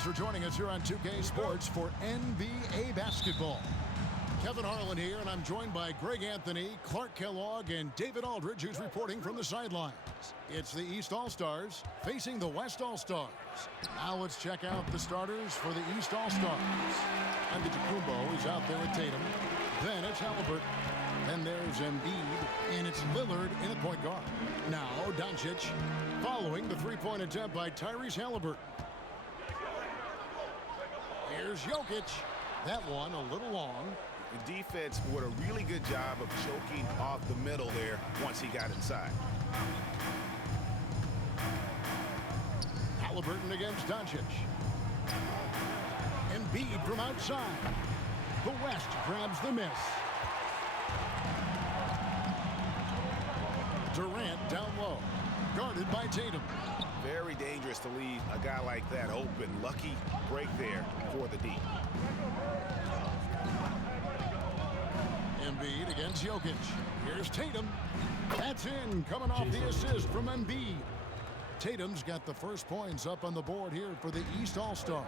Thanks for joining us here on 2K Sports for NBA basketball. Kevin Harlan here, and I'm joined by Greg Anthony, Clark Kellogg, and David Aldridge, who's reporting from the sidelines. It's the East All-Stars facing the West All-Stars. Now let's check out the starters for the East All-Stars. Antetokounmpo is out there at Tatum. Then it's Halliburton. Then there's Embiid, and it's Lillard in at point guard. Now Doncic, following the three-point attempt by Tyrese Halliburton. Here's Jokic. That one a little long. The defense did a really good job of choking off the middle there once he got inside. Halliburton against Doncic. Embiid from outside. The West grabs the miss. Durant down low, guarded by Tatum. Very dangerous to leave a guy like that open. Lucky break there for the D. Embiid against Jokic. Here's Tatum. That's in, coming off the assist from Embiid. Tatum's got the first points up on the board here for the East All-Stars.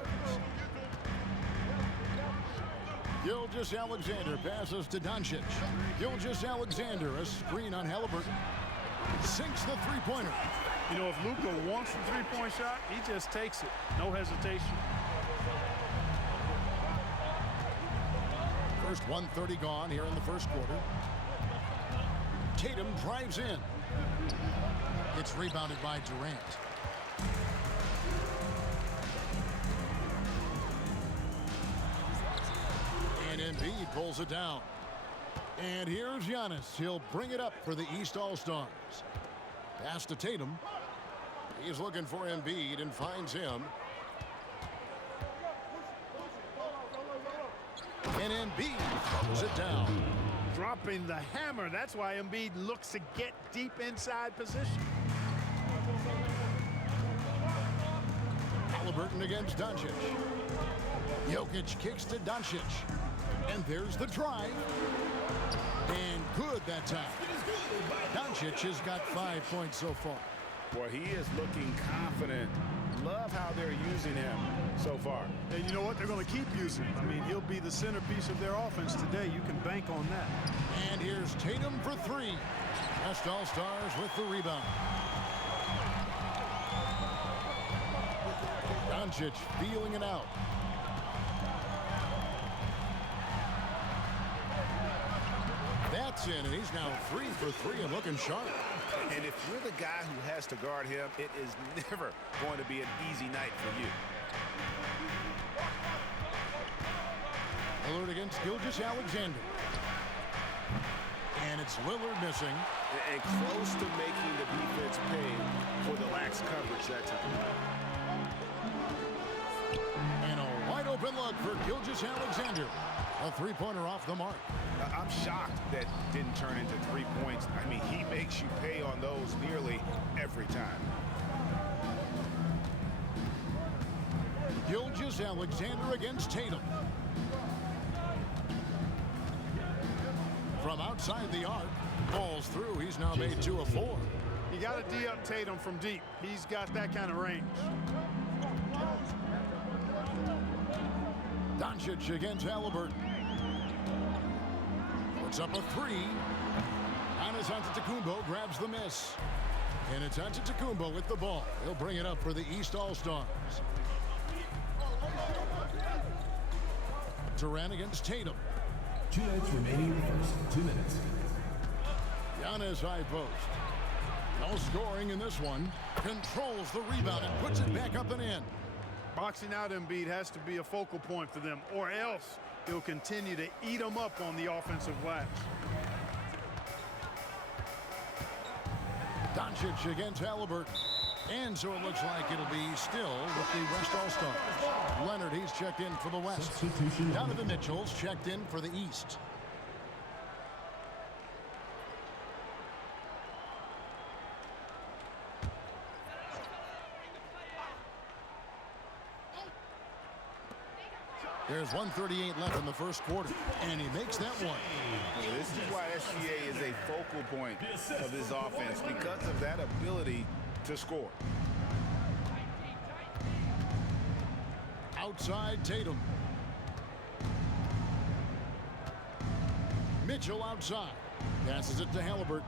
Gilgeous-Alexander passes to Doncic. Gilgeous-Alexander, a screen on Halliburton. Sinks the three-pointer. You know, if Luka wants the three-point shot, he just takes it. No hesitation. First 1:30 gone here in the first quarter. Tatum drives in. It's rebounded by Durant. And Embiid pulls it down. And here's Giannis. He'll bring it up for the East All-Stars. Pass to Tatum. He's looking for Embiid and finds him. And Embiid throws it down. Dropping the hammer. That's why Embiid looks to get deep inside position. Halliburton against Doncic. Jokic kicks to Doncic. And there's the drive. And good that time. Doncic has got 5 points so far. Boy, he is looking confident. Love how they're using him so far. And you know what? They're going to keep using him. I mean, he'll be the centerpiece of their offense today. You can bank on that. And here's Tatum for three. West All-Stars with the rebound. Doncic feeling it out. That's in, and he's now 3 for 3 and looking sharp. And if you're the guy who has to guard him, it is never going to be an easy night for you. Lillard against Gilgeous-Alexander. And it's Lillard missing. And close to making the defense pay for the lax coverage that time. And a wide open look for Gilgeous-Alexander. A three-pointer off the mark. I'm shocked that didn't turn into 3 points. I mean, he makes you pay on those nearly every time. Gilgeous-Alexander against Tatum. From outside the arc, falls through. He's now made 2 of 4. You got to D-up Tatum from deep. He's got that kind of range. Doncic against Halliburton. Puts up a 3. Giannis Antetokounmpo grabs the miss. And it's Antetokounmpo with the ball. He'll bring it up for the East All-Stars. Durant against Tatum. 2 minutes remaining in the first. 2 minutes. Giannis high post. No scoring in this one. Controls the rebound and puts it back up and in. Boxing out Embiid has to be a focal point for them, or else he'll continue to eat them up on the offensive glass. Doncic against Halliburton. And so it looks like it'll be still with the West All-Stars. Leonard, he's checked in for the West. Donovan Mitchell's checked in for the East. There's 1:38 left in the first quarter, and he makes that one. Well, this is why SGA is a focal point of this offense, because of that ability to score. Outside Tatum. Mitchell outside. Passes it to Halliburton.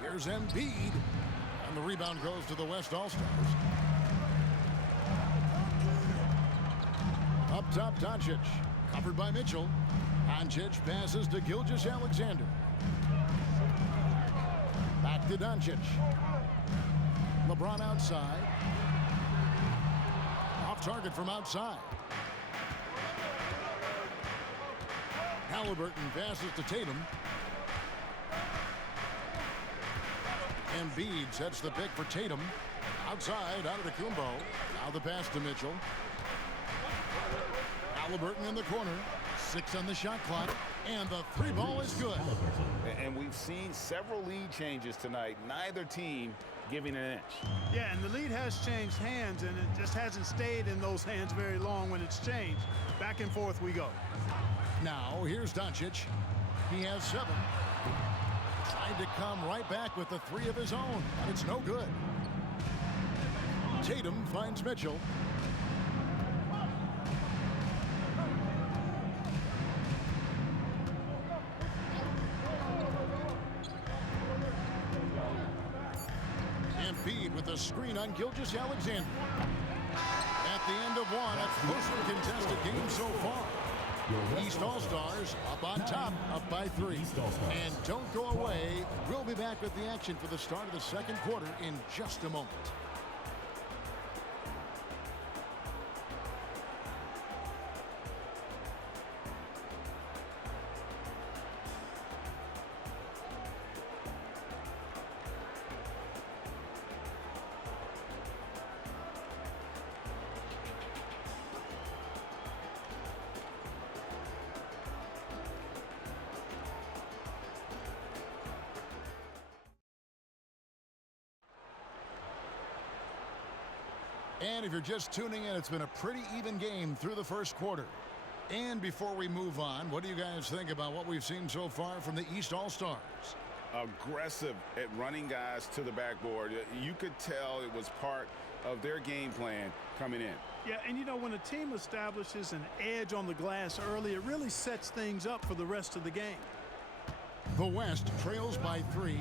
Here's Embiid. And the rebound goes to the West All-Stars. Up top, Doncic. Covered by Mitchell. Doncic passes to Gilgeous-Alexander. Back to Doncic. LeBron outside. Off target from outside. Halliburton passes to Tatum. Embiid sets the pick for Tatum. Outside, out of the Kumbo. Now the pass to Mitchell. Halliburton in the corner. 6 on the shot clock. And the 3 ball is good. And we've seen several lead changes tonight. Neither team giving an inch. Yeah, and the lead has changed hands, and it just hasn't stayed in those hands very long when it's changed. Back and forth we go. Now, here's Doncic. He has 7. Tried to come right back with the 3 of his own, but it's no good. Tatum finds Mitchell. Embiid with a screen on Gilgeous-Alexander. At the end of one, a closely contested game so far. East All-Stars up on top, up by 3. And don't go away. We'll be back with the action for the start of the second quarter in just a moment. And if you're just tuning in, it's been a pretty even game through the first quarter. And before we move on, what do you guys think about what we've seen so far from the East All-Stars? Aggressive at running guys to the backboard. You could tell it was part of their game plan coming in. Yeah, and you know, when a team establishes an edge on the glass early, it really sets things up for the rest of the game. The West trails by 3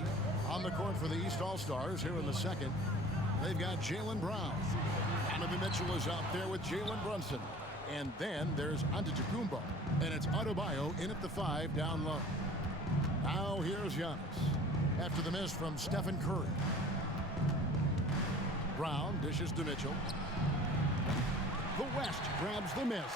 on the court for the East All-Stars here in the second. They've got Jaylen Brown. Donovan Mitchell is out there with Jalen Brunson. And then there's Antetokounmpo. And it's Adebayo in at the 5 down low. Now here's Giannis. After the miss from Stephen Curry. Brown dishes to Mitchell. The West grabs the miss.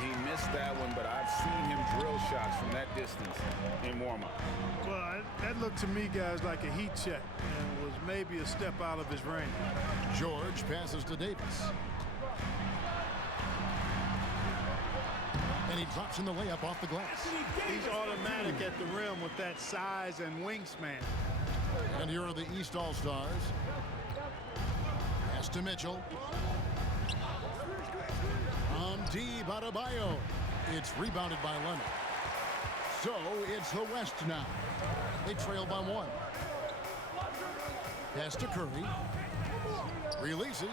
He missed that one, but I've seen him drill shots from that distance in warm-up. Well, that looked to me, guys, like a heat check and was maybe a step out of his range. George passes to Davis. And he drops in the layup off the glass. He's automatic at the rim with that size and wingspan. And here are the East All-Stars. Pass to Mitchell. On deep, Adebayo. It's rebounded by Leonard. So it's the West now. They trail by 1. Pass to Curry. Releases.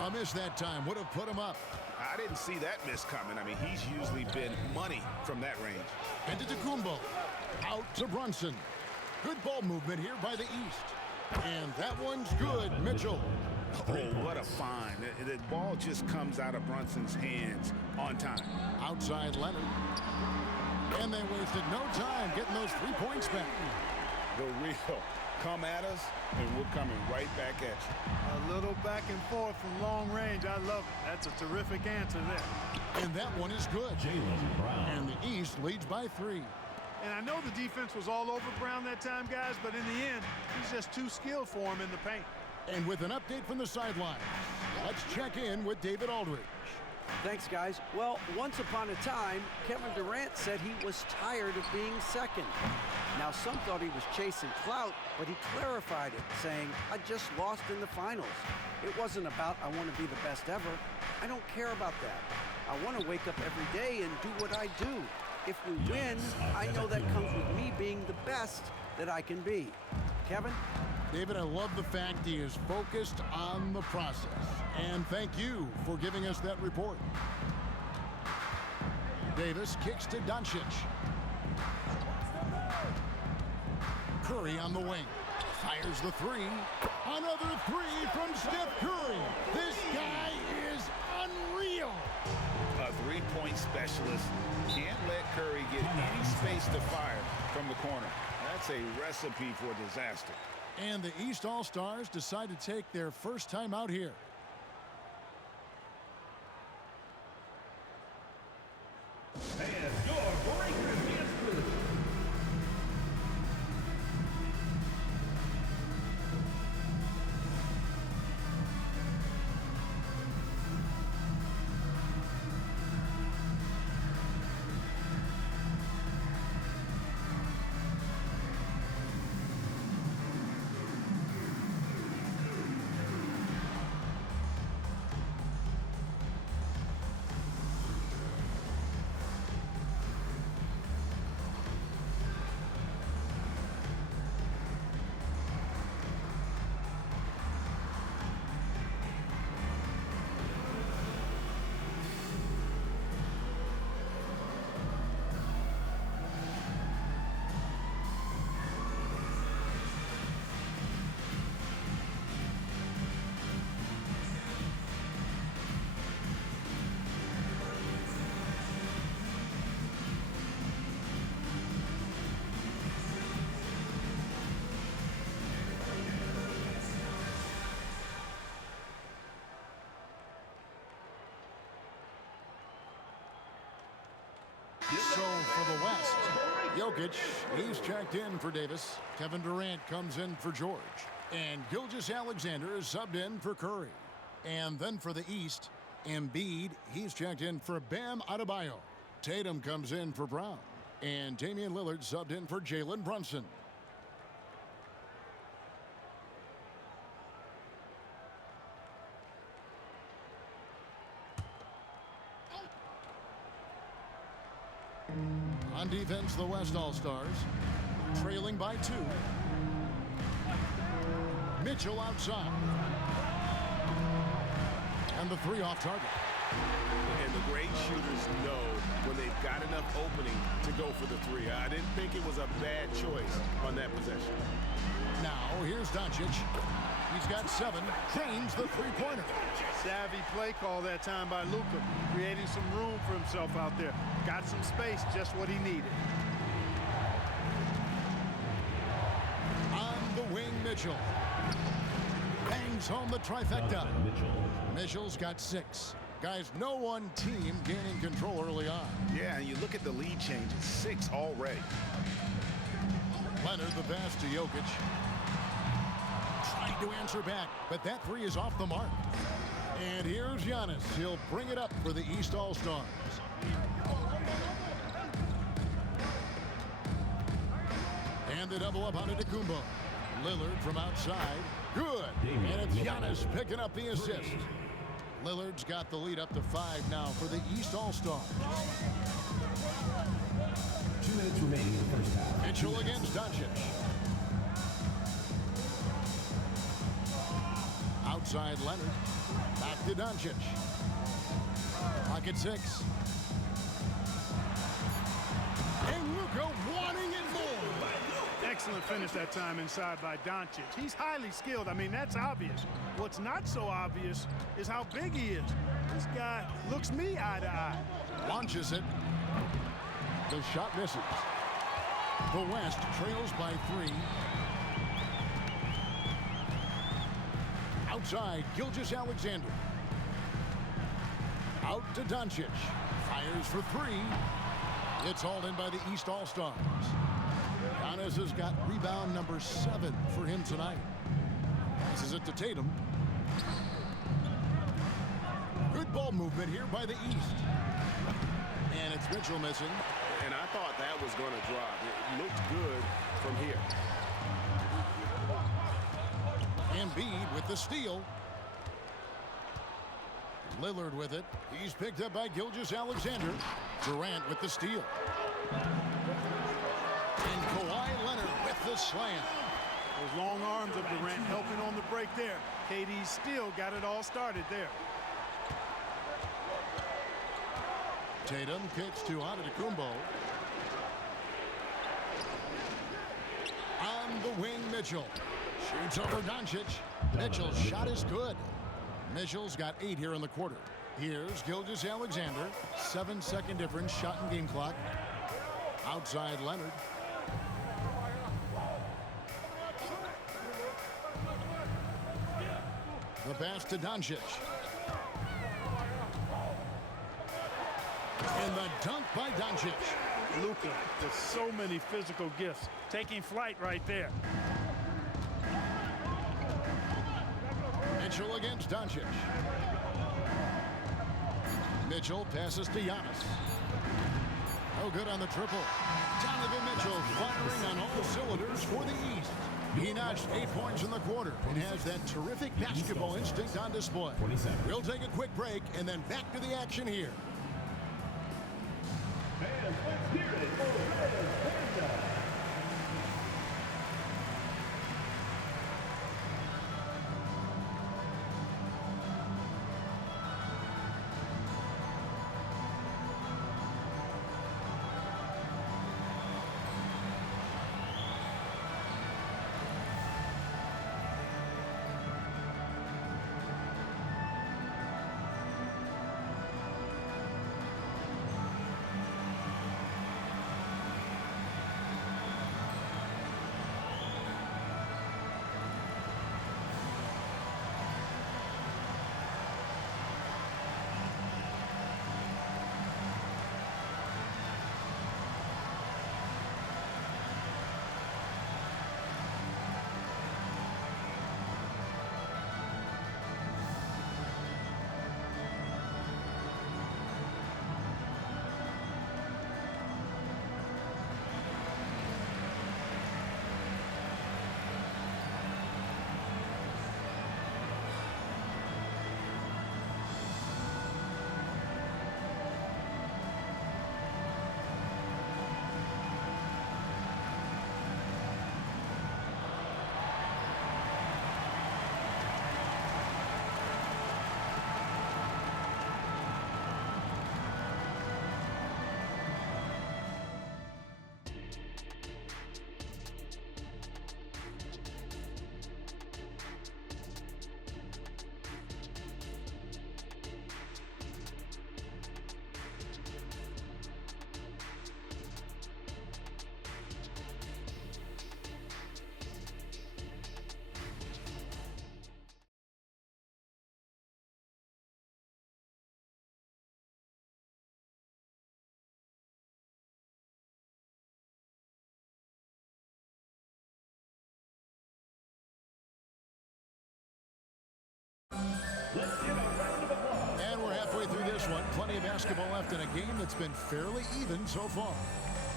A miss that time. Would have put him up. I didn't see that miss coming. I mean, he's usually been money from that range. Antetokounmpo. Out to Brunson. Good ball movement here by the East. And that one's good. Mitchell. Oh, what a find. The ball just comes out of Brunson's hands on time. Outside Leonard. And they wasted no time getting those 3 points back. The real come at us, and we're coming right back at you. A little back and forth from long range. I love it. That's a terrific answer there. And that one is good. Jaylen Brown. And the East leads by 3. And I know the defense was all over Brown that time, guys, but in the end, he's just too skilled for him in the paint. And with an update from the sideline, let's check in with David Aldridge. Thanks, guys. Well, once upon a time, Kevin Durant said he was tired of being second. Now, some thought he was chasing clout, but he clarified it, saying, I just lost in the finals. It wasn't about I want to be the best ever. I don't care about that. I want to wake up every day and do what I do. If we win, I know that comes with me being the best that I can be. Kevin? David, I love the fact he is focused on the process. And thank you for giving us that report. Davis kicks to Doncic. Curry on the wing. Fires the three. Another three from Steph Curry. This guy is unreal. A three-point specialist. Can't let Curry get any space to fire from the corner. That's a recipe for disaster. And the East All-Stars decide to take their first time out here. And your breaker is good. So for the West, Jokic, he's checked in for Davis. Kevin Durant comes in for George. And Gilgeous-Alexander is subbed in for Curry. And then for the East, Embiid, he's checked in for Bam Adebayo. Tatum comes in for Brown. And Damian Lillard subbed in for Jalen Brunson. On defense, the West All-Stars, trailing by 2. Mitchell outside. And the three off target. And the great shooters know when they've got enough opening to go for the three. I didn't think it was a bad choice on that possession. Now, here's Doncic. He's got 7. Drains the three-pointer. Savvy play call that time by Luka, creating some room for himself out there. Got some space, just what he needed. On the wing, Mitchell. Bangs home the trifecta. Mitchell's got 6. Guys, no one team gaining control early on. Yeah, and you look at the lead changes, 6 already. Leonard the pass to Jokic. Trying to answer back, but that three is off the mark. And here's Giannis. He'll bring it up for the East All-Stars. And they double up on Antetokounmpo. Lillard from outside. Good. And it's Giannis picking up the assist. Lillard's got the lead up to 5 now for the East All-Stars. 2 minutes remaining in the first half. Mitchell against Doncic. Outside Leonard. Back to Doncic. Clock at 6. And Luka wanting it more. Excellent finish that time inside by Doncic. He's highly skilled. I mean, that's obvious. What's not so obvious is how big he is. This guy looks me eye to eye. Launches it. The shot misses. The West trails by 3. Outside, Gilgeous-Alexander. Out to Doncic. Fires for 3. It's hauled in by the East All-Stars. Giannis has got rebound number 7 for him tonight. Passes it to Tatum. Good ball movement here by the East. And it's Mitchell missing. And I thought that was going to drop. It looked good from here. Embiid with the steal. Lillard with it. He's picked up by Gilgeous-Alexander. Durant with the steal. And Kawhi Leonard with the slam. Those long arms of Durant helping on the break there. KD still got it all started there. Tatum kicks to Antetokounmpo. On the wing, Mitchell. Shoots over Doncic. Mitchell's shot is good. Mitchell's got 8 here in the quarter. Here's Gilgeous-Alexander. 7-second difference, shot and game clock. Outside Leonard. The pass to Doncic. And the dunk by Doncic. Luka with so many physical gifts. Taking flight right there. Mitchell against Doncic. Mitchell passes to Giannis. No good on the triple. Donovan Mitchell firing on all cylinders for the East. He notched 8 points in the quarter and has that terrific basketball instinct on display. We'll take a quick break and then back to the action here. And let's hear it for the Panda. And we're halfway through this one. Plenty of basketball left in a game that's been fairly even so far.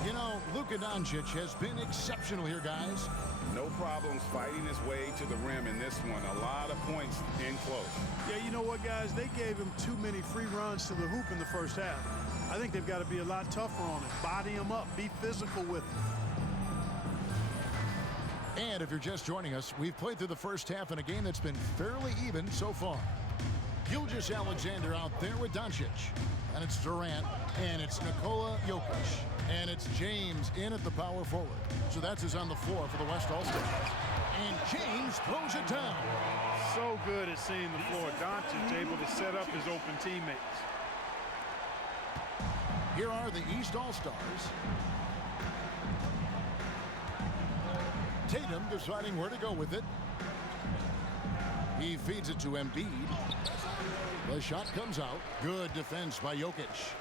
You know, Luka Doncic has been exceptional here, guys. No problems fighting his way to the rim in this one. A lot of points in close. Yeah, you know what, guys? They gave him too many free runs to the hoop in the first half. I think they've got to be a lot tougher on him. Body him up. Be physical with him. And if you're just joining us, we've played through the first half in a game that's been fairly even so far. Gilgeous-Alexander out there with Doncic. And it's Durant. And it's Nikola Jokic. And it's James in at the power forward. So that's who's on the floor for the West All-Stars. And James throws it down. So good at seeing the floor. Doncic able to set up his open teammates. Here are the East All-Stars. Tatum deciding where to go with it. He feeds it to Embiid. The shot comes out. Good defense by Jokic.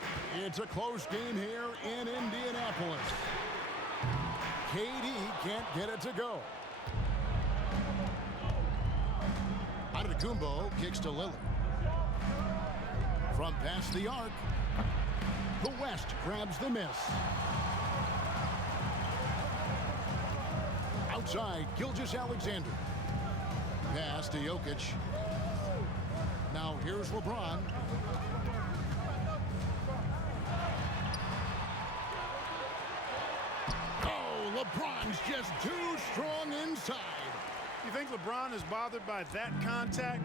It's a close game here in Indianapolis. KD can't get it to go. Antetokounmpo kicks to Lillard. From past the arc, the West grabs the miss. Outside, Gilgeous-Alexander. Pass to Jokic. Now here's LeBron. Oh, LeBron's just too strong inside. You think LeBron is bothered by that contact?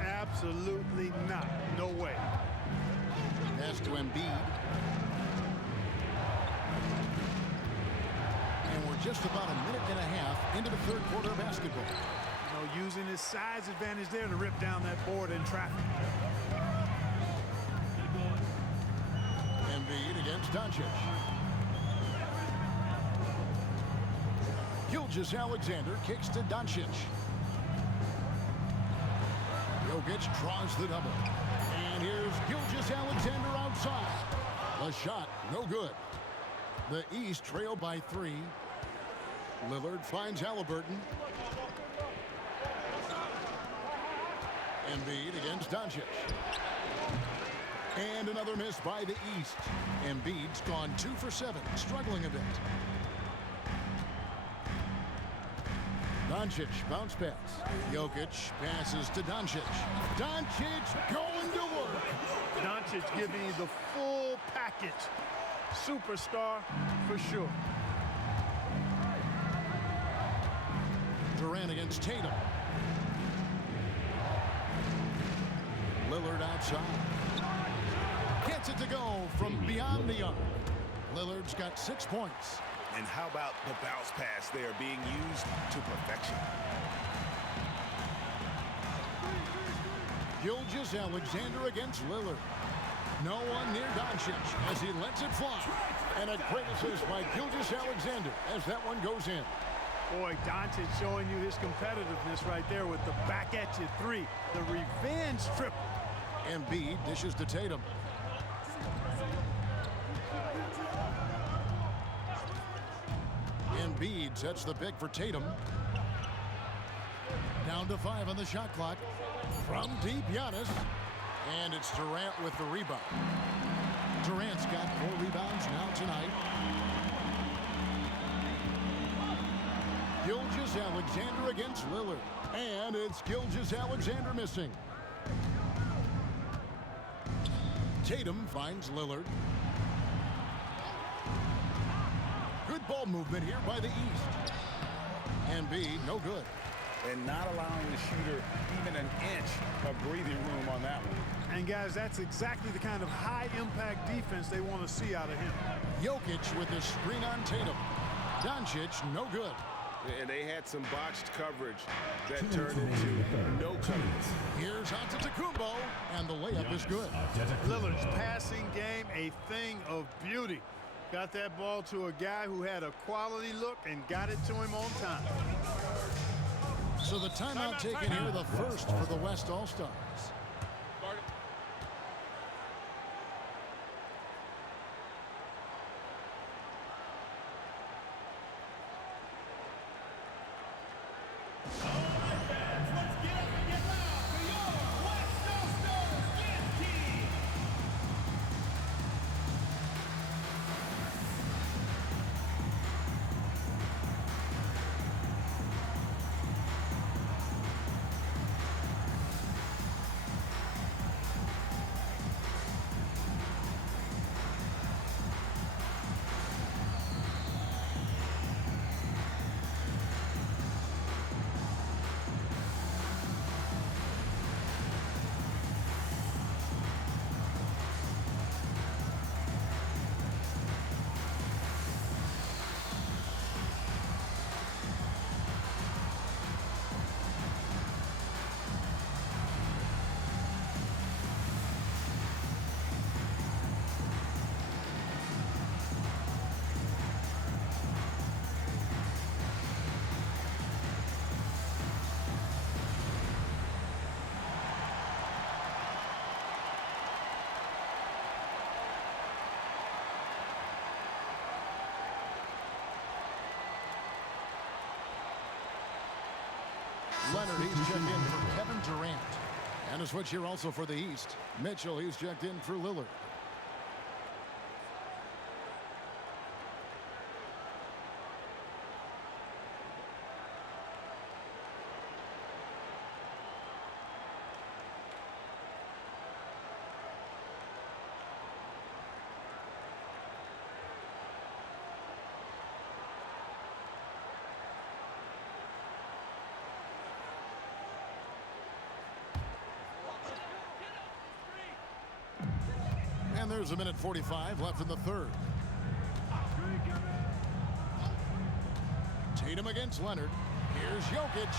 Absolutely not. No way. Pass to Embiid. And we're just about a minute and a half into the third quarter of basketball. You know, using his size advantage there to rip down that board in traffic. Embiid against Doncic. Gilgeous-Alexander kicks to Doncic. Jokic draws the double. And here's Gilgeous-Alexander outside. The shot, no good. The East trail by 3. Lillard finds Halliburton. Embiid against Doncic. And another miss by the East. Embiid's gone 2 for 7, struggling a bit. Doncic bounce pass. Jokic passes to Doncic. Doncic going to work. Doncic giving you the full package. Superstar for sure. Durant against Tatum. Lillard outside. Gets it to go from beyond the arc. Lillard's got 6 points. And how about the bounce pass there being used to perfection? Gilgeous-Alexander against Lillard. No one near Doncic as he lets it fly. And a great assist by Gilgeous-Alexander as that one goes in. Boy, Doncic showing you his competitiveness right there with the back at you 3. The revenge triple. Embiid dishes to Tatum. Embiid sets the pick for Tatum. Down to 5 on the shot clock. From deep, Giannis. And it's Durant with the rebound. Durant's got 4 rebounds now tonight. Gilgeous-Alexander against Lillard. And it's Gilgeous-Alexander missing. Tatum finds Lillard. Good ball movement here by the East. Embiid, no good. And not allowing the shooter even an inch of breathing room on that one. And guys, that's exactly the kind of high-impact defense they want to see out of him. Jokic with the screen on Tatum. Doncic, no good. And they had some botched coverage that turned into no coverage. Here's Antetokounmpo, and the layup is good. Lillard's passing game, a thing of beauty. Got that ball to a guy who had a quality look and got it to him on time. So the timeout taken here, the first for the West All-Stars. Leonard, he's checked in for Kevin Durant. And a switch here also for the East. Mitchell, he's checked in for Lillard. there's a minute 45 left in the third. Tatum against Leonard. Here's Jokic.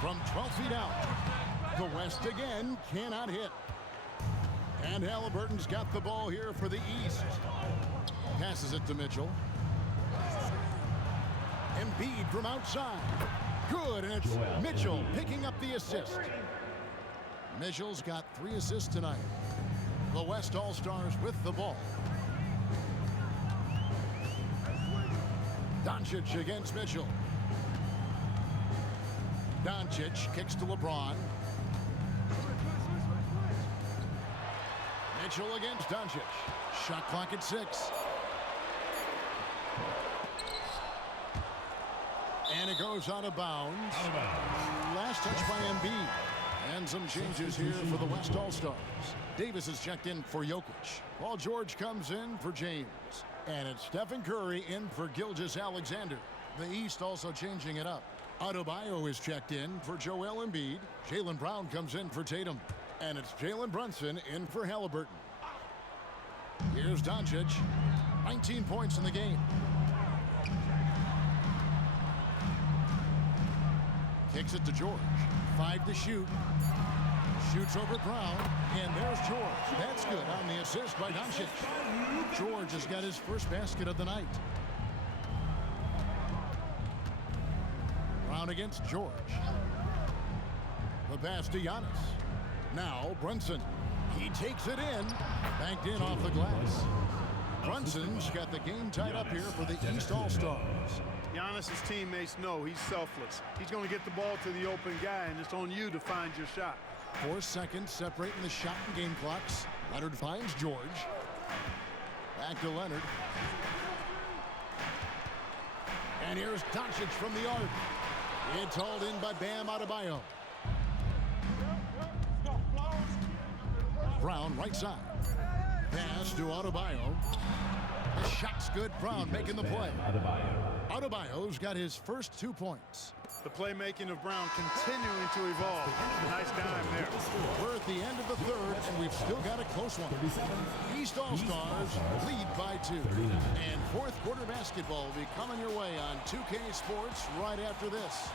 From 12 feet out. The West again cannot hit. And Halliburton's got the ball here for the East. Passes it to Mitchell. Embiid from outside. Good, and it's Mitchell picking up the assist. Mitchell's got 3 assists tonight. The West All-Stars with the ball. Doncic against Mitchell. Doncic kicks to LeBron. Mitchell against Doncic. Shot clock at 6. And it goes out of bounds. Last touch by Embiid. And some changes here for the West All-Stars. Davis is checked in for Jokic. Paul George comes in for James. And it's Stephen Curry in for Gilgeous-Alexander. The East also changing it up. Adebayo is checked in for Joel Embiid. Jaylen Brown comes in for Tatum. And it's Jalen Brunson in for Halliburton. Here's Doncic. 19 points in the game. Kicks it to George. 5 to shoot. Shoots over Brown. And there's George. That's good on the assist by Doncic. George has got his first basket of the night. Brown against George. The pass to Giannis. Now Brunson. He takes it in. Banked in off the glass. Brunson's got the game tied up here for the East All-Stars. Giannis' teammates know he's selfless. He's going to get the ball to the open guy, and it's on you to find your shot. 4 seconds separating the shot and game clocks. Leonard finds George. Back to Leonard. And here's Doncic from the arc. It's hauled in by Bam Adebayo. Brown right side. Pass to Adebayo. The shot's good. Brown making the play. Adebayo's got his first 2 points. The playmaking of Brown continuing to evolve. Nice dime there. We're at the end of the third, and we've still got a close one. East All-Stars lead by 2. And fourth quarter basketball will be coming your way on 2K Sports right after this.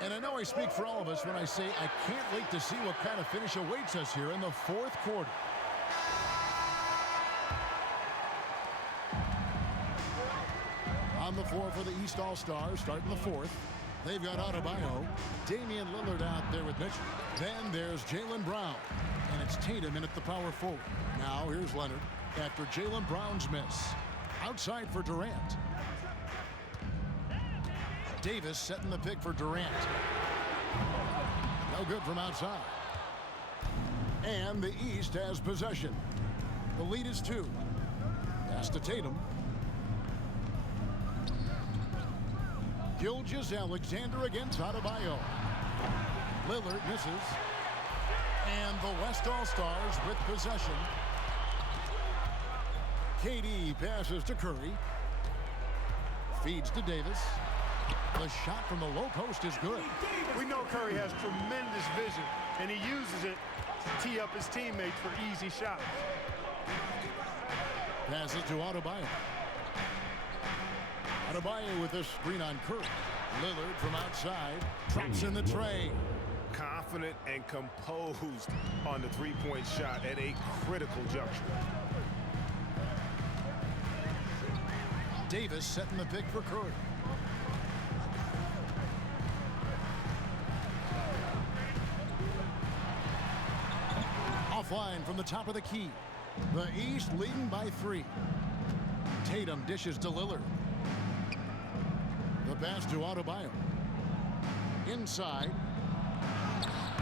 And I know I speak for all of us when I say I can't wait to see what kind of finish awaits us here in the fourth quarter. On the floor for the East All-Stars, starting the fourth. They've got Adebayo, Damian Lillard out there with Mitchell. Then there's Jaylen Brown, and it's Tatum in at the power forward. Now here's Leonard after Jaylen Brown's miss. Outside for Durant. Davis setting the pick for Durant. No good from outside. And the East has possession. The lead is 2. Pass to Tatum. Gilgeous-Alexander against Adebayo. Lillard misses. And the West All-Stars with possession. KD passes to Curry. Feeds to Davis. The shot from the low post is good. We know Curry has tremendous vision, and he uses it to tee up his teammates for easy shots. Passes to Adebayo. Adebayo with a screen on Curry. Lillard from outside. Drops in the tray. Confident and composed on the three-point shot at a critical juncture. Davis setting the pick for Curry. Offline from the top of the key. The East leading by 3. Tatum dishes to Lillard. The pass to Adebayo. Inside.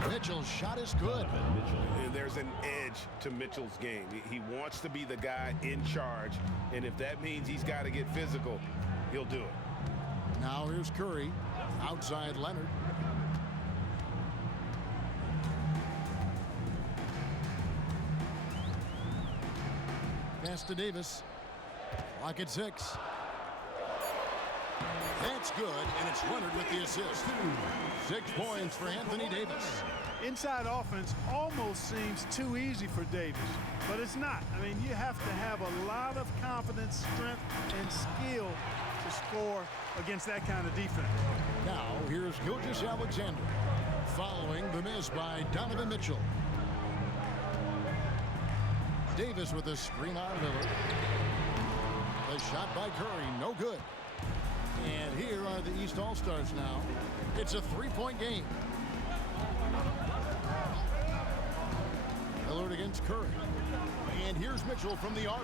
Mitchell's shot is good. And there's an edge to Mitchell's game. He wants to be the guy in charge, and if that means he's got to get physical, he'll do it. Now here's Curry. Outside Leonard. Pass to Davis. Clock at 6. That's good, and it's Leonard with the assist. 6 points for Anthony Davis. Inside offense almost seems too easy for Davis, but it's not. I mean, you have to have a lot of confidence, strength, and skill to score against that kind of defense. Now, here's Gilgeous-Alexander, following the miss by Donovan Mitchell. Davis with a screen on Lillard. The shot by Curry, no good. And here are the East All-Stars now. It's a 3-point game. Lillard against Curry. And here's Mitchell from the arc.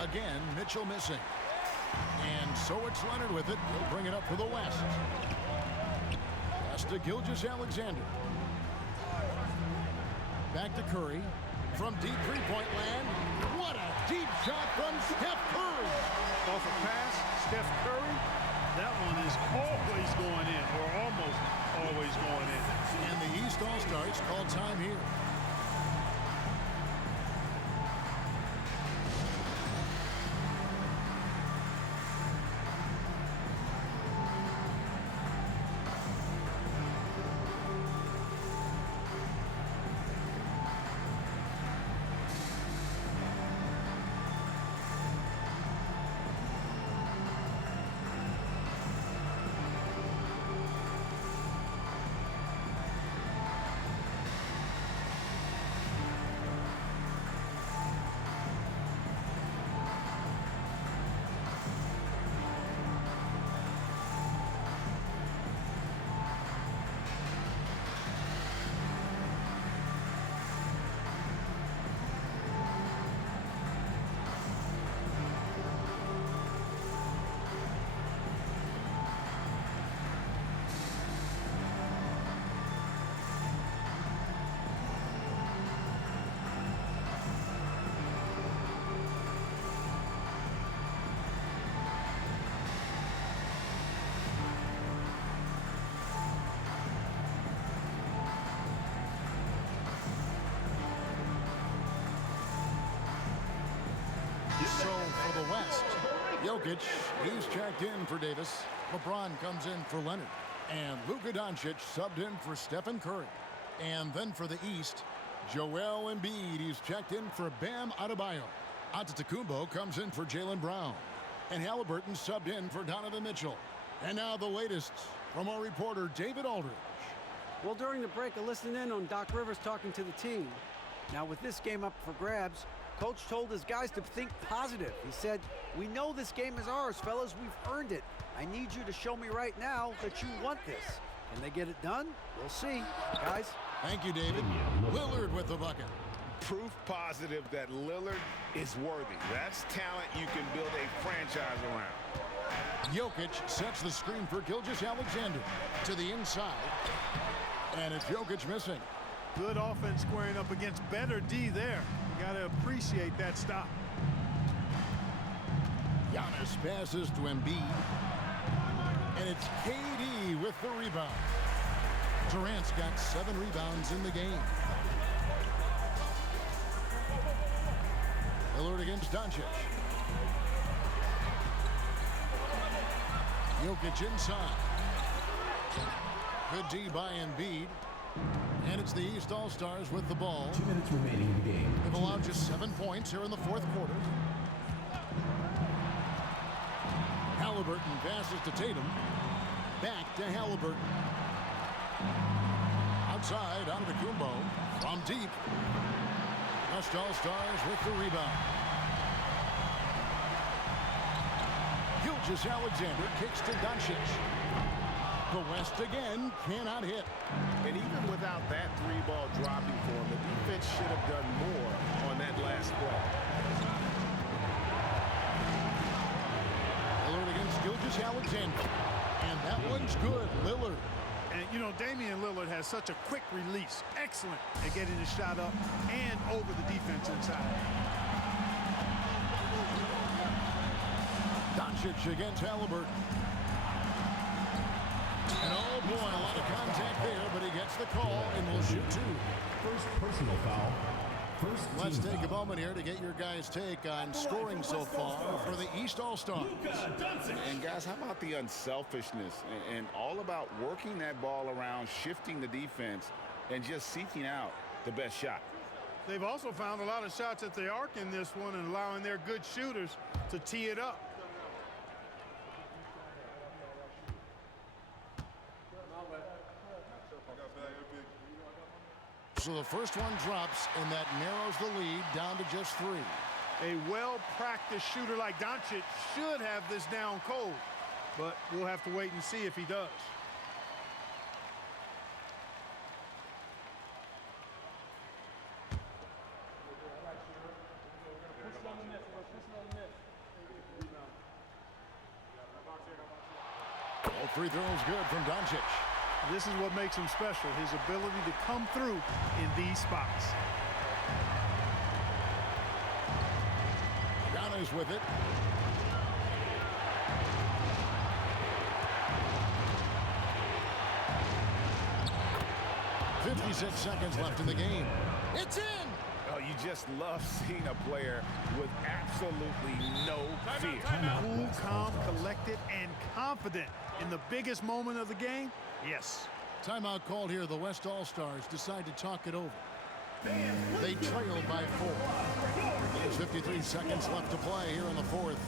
Again, Mitchell missing. And so it's Leonard with it. He'll bring it up for the West. Pass to Gilgeous-Alexander. Back to Curry. From deep three-point land. What a deep shot from Steph Curry. Off a pass, Steph Curry. That one is always going in, or almost always going in. And the East All-Stars call time here. So for the West, Jokic, he's checked in for Davis. LeBron comes in for Leonard. And Luka Doncic subbed in for Stephen Curry. And then for the East, Joel Embiid, he's checked in for Bam Adebayo. Antetokounmpo comes in for Jaylen Brown. And Halliburton subbed in for Donovan Mitchell. And now the latest from our reporter, David Aldridge. Well, during the break, I listened in on Doc Rivers talking to the team. Now, with this game up for grabs, Coach told his guys to think positive. He said, "We know this game is ours, fellas. We've earned it. I need you to show me right now that you want this." Can they get it done? We'll see. Guys. Thank you, David. Lillard with the bucket. Proof positive that Lillard is worthy. That's talent you can build a franchise around. Jokic sets the screen for Gilgeous-Alexander to the inside. And it's Jokic missing. Good offense squaring up against better D there. You got to appreciate that stop. Giannis passes to Embiid. And it's KD with the rebound. Durant's got 7 rebounds in the game. Lillard against Doncic. Jokic inside. Good D by Embiid. And it's the East All-Stars with the ball. 2 minutes remaining in the game. They've allowed just 7 points here in the fourth quarter. Halliburton passes to Tatum. Back to Halliburton. Outside, Antetokounmpo from deep. West All-Stars with the rebound. Gilgeous-Alexander kicks to Doncic. The West again cannot hit. And even without that 3-ball dropping for him, the defense should have done more on that last play. Lillard against Gilgeous-Alexander. And that one's good. Lillard. And You know, Damian Lillard has such a quick release. Excellent at getting the shot up and over the defense inside. Doncic against Halliburton. And oh boy, a lot of contact there, but he gets the call and will shoot two. First personal foul. Let's take a moment here to get your guys' take on scoring so far for the East All-Stars. And guys, how about the unselfishness and all about working that ball around, shifting the defense, and just seeking out the best shot. They've also found a lot of shots at the arc in this one and allowing their good shooters to tee it up. So the first one drops, and that narrows the lead down to just 3. A well-practiced shooter like Doncic should have this down cold, but we'll have to wait and see if he does. All free throws good from Doncic. This is what makes him special, his ability to come through in these spots. Giannis with it. .56 seconds left in the game. It's in! Oh, you just love seeing a player with absolutely no fear. Cool, calm, collected, and confident in the biggest moment of the game. Yes. Timeout called here. The West All-Stars decide to talk it over. They trail by 4. There's 53 seconds left to play here in the fourth.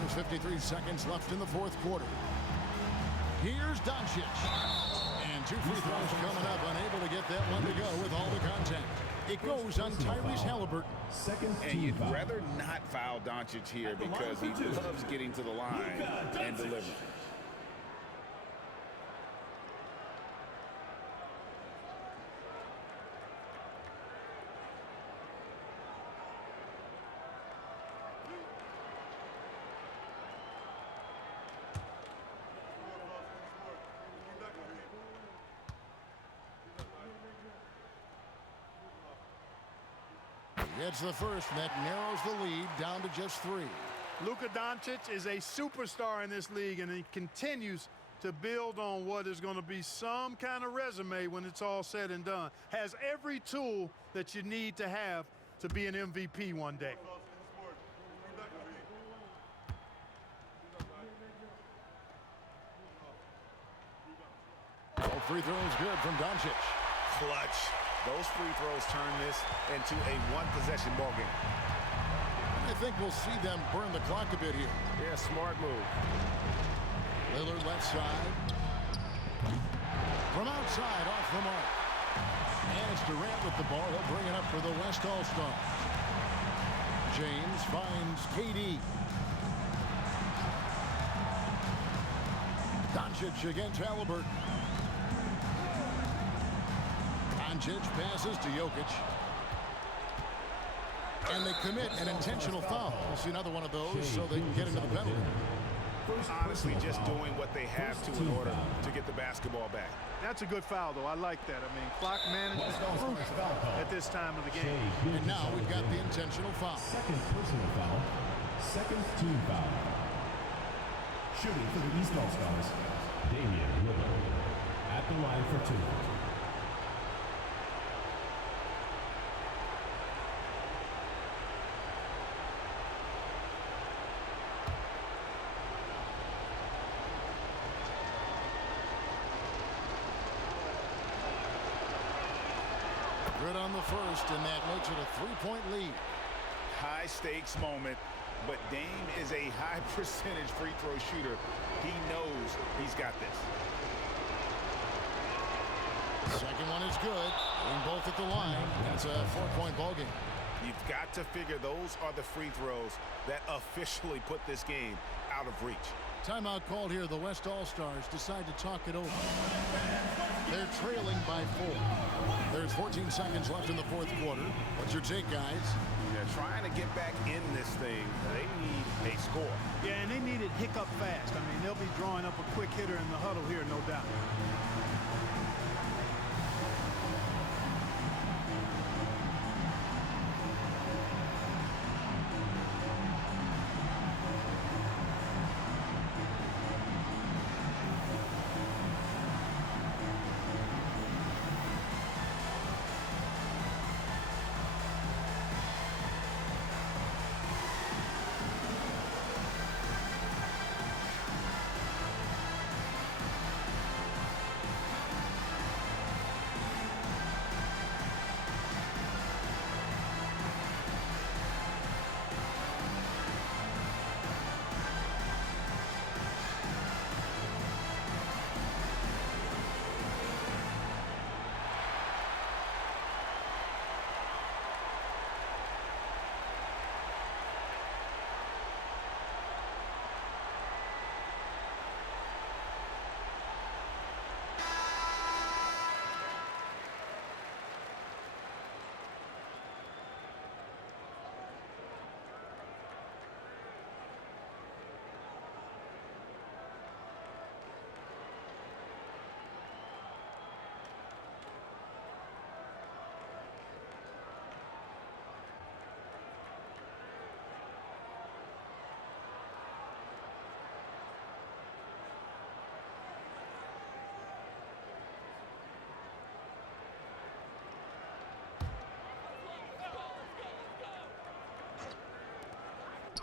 There's 53 seconds left in the fourth quarter. Here's Doncic. And 2 free throws coming up, unable to get that one to go with all the contact. It goes on Tyrese Halliburton. And you'd rather not foul Doncic here because he loves getting to the line and delivering. Gets the first, and that narrows the lead down to just 3. Luka Doncic is a superstar in this league, and he continues to build on what is going to be some kind of resume when it's all said and done. Has every tool that you need to have to be an MVP one day. All free throws good from Doncic. Clutch. Those free throws turn this into a one-possession ball game. I think we'll see them burn the clock a bit here. Yeah, smart move. Lillard left side. From outside, off the mark. And it's Durant with the ball. He'll bring it up for the West All-Stars. James finds KD. Doncic against Halliburton. Doncic passes to Jokic. And they commit an intentional foul. We'll see another one of those so they can get into the penalty. Honestly, just doing what they have to in order to get the basketball back. That's a good foul, though. I like that. I mean, clock management is crucial at this time of the game. And now we've got the intentional foul. Second personal foul. Second team foul. Shooting for the East All-Stars, Damian Lillard. At the line for two. Good on the first, and that makes it a three-point lead. High stakes moment, but Dame is a high percentage free throw shooter. He knows he's got this. Second one is good. Being both at the line. That's a 4-point ball game. You've got to figure those are the free throws that officially put this game out of reach. Timeout called here. The West All-Stars decide to talk it over. They're trailing by 4. There's 14 seconds left in the fourth quarter. What's your take, guys? They're trying to get back in this thing. They need a score. Yeah, and they need it hiccup fast. I mean, they'll be drawing up a quick hitter in the huddle here, no doubt.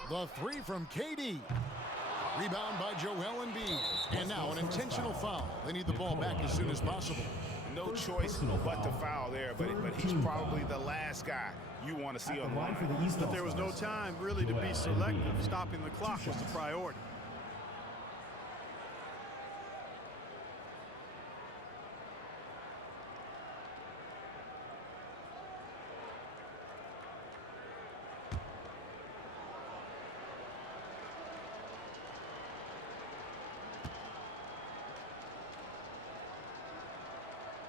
The three from KD. Rebound by Joel Embiid. And now an intentional foul. They need the ball back as soon as possible. No choice but to foul there, but he's probably the last guy you want to see on the line. But there was no time really to be selective. Stopping the clock was the priority.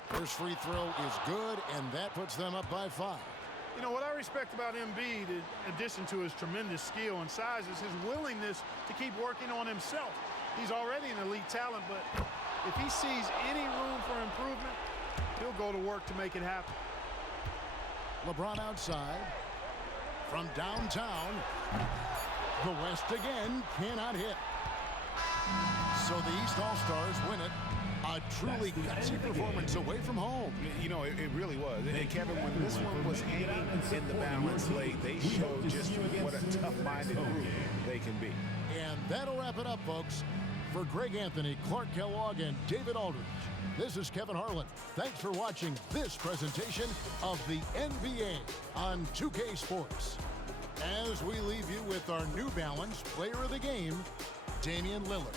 First free throw is good, and that puts them up by 5. You know, what I respect about Embiid, in addition to his tremendous skill and size, is his willingness to keep working on himself. He's already an elite talent, but if he sees any room for improvement, he'll go to work to make it happen. LeBron outside. From downtown. The West again cannot hit. So the East All-Stars win it. A truly gutsy performance away from home. You know, it really was. And Kevin, when this one was hanging in the balance late, they showed just what a tough-minded group they can be. And that'll wrap it up, folks. For Greg Anthony, Clark Kellogg, and David Aldridge, this is Kevin Harlan. Thanks for watching this presentation of the NBA on 2K Sports. As we leave you with our New Balance Player of the Game, Damian Lillard.